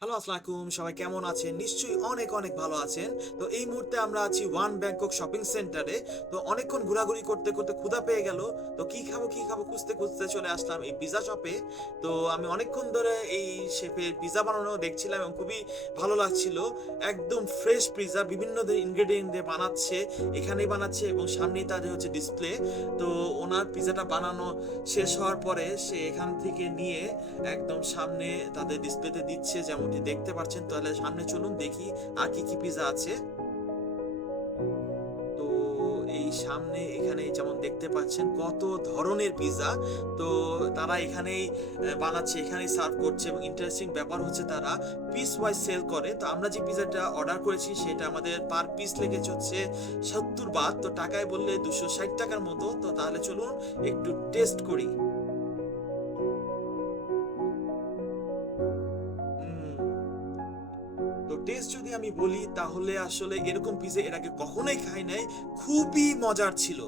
Hello, আসসালামু আলাইকুম। সবাই কেমন আছেন? নিশ্চয়ই অনেক অনেক ভালো আছেন। তো এই মুহূর্তে আমরা আছি ওয়ান ব্যাংকক শপিং সেন্টারে। তো অনেকক্ষণ ঘোরাঘুরি করতে করতে ক্ষুধা পেয়ে গেল। তো কি খাবো কি খাবো খুঁজতে খুঁজতে চলে আসলাম এই পিজা শপে। তো আমি অনেকক্ষণ ধরে এই শেফের পিজা বানানো দেখছিলাম এবং খুবই ভালো লাগছিল। একদম ফ্রেশ পিজা, বিভিন্ন ইনগ্রেডিয়েন্ট দিয়ে বানাচ্ছে, এখানেই বানাচ্ছে এবং সামনেই তাদের হচ্ছে ডিসপ্লে। তো ওনার পিজাটা বানানো শেষ হওয়ার পরে সে এখান থেকে নিয়ে একদম সামনে তাদের ডিসপ্লেতে দিচ্ছে, যেমনটি দেখতে পাচ্ছেন। তাহলে সামনে চলুন দেখি আর কি কি পিজা আছে। তো এই সামনে এখানে যেমন দেখতে পাচ্ছেন কত ধরনের পিজা। তো তারা এখানেই বানাচ্ছে, এখানেই সার্ভ করছে এবং ইন্টারেস্টিং ব্যাপার হচ্ছে তারা পিস ওয়াইজ সেল করে। তো আমরা যে পিজাটা অর্ডার করেছি সেটা আমাদের পার পিস লেগেছে হচ্ছে 70 বাত, তো টাকায় বললে 260 টাকার মতো। তো তাহলে চলুন একটু টেস্ট করি। তো টেস্ট যদি আমি বলি তাহলে আসলে এরকম পিজা এর আগে কখনোই খাই নাই। খুবই মজার ছিল।